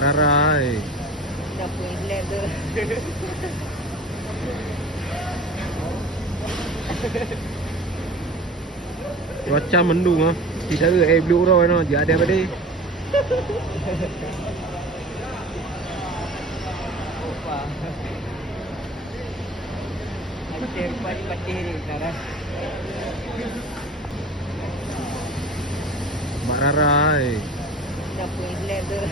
Mbak Rarai. Dah pun blender. Cuaca mendung ah. Tidak ada air blue roh no, dia ada apa deh? Opa. Aceh pati ni sekarang. Mbak Rarai. Dah pun blender.